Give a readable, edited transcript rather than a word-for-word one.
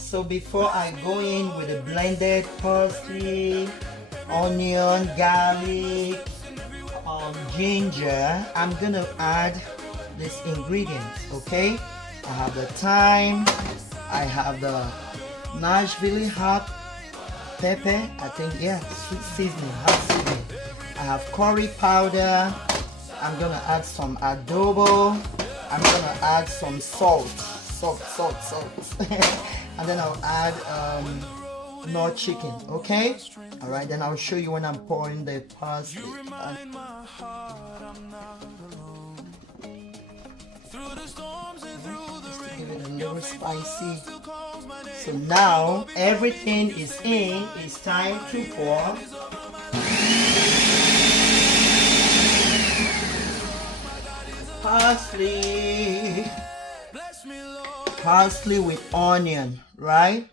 So before I go in with the blended parsley, onion, garlic, ginger, I'm gonna add these ingredients. Okay, I have the thyme, I have the Nashville hot pepper, I think, yeah, sweet seasoning, hot seasoning. I have curry powder. I'm gonna add some adobo. I'm gonna add some salt. And then I'll add nor chicken. Okay, all right, then I'll show you when I'm pouring the parsley. Just to give it a little spicy. So now everything is in. It's time to pour. Parsley with onion, right?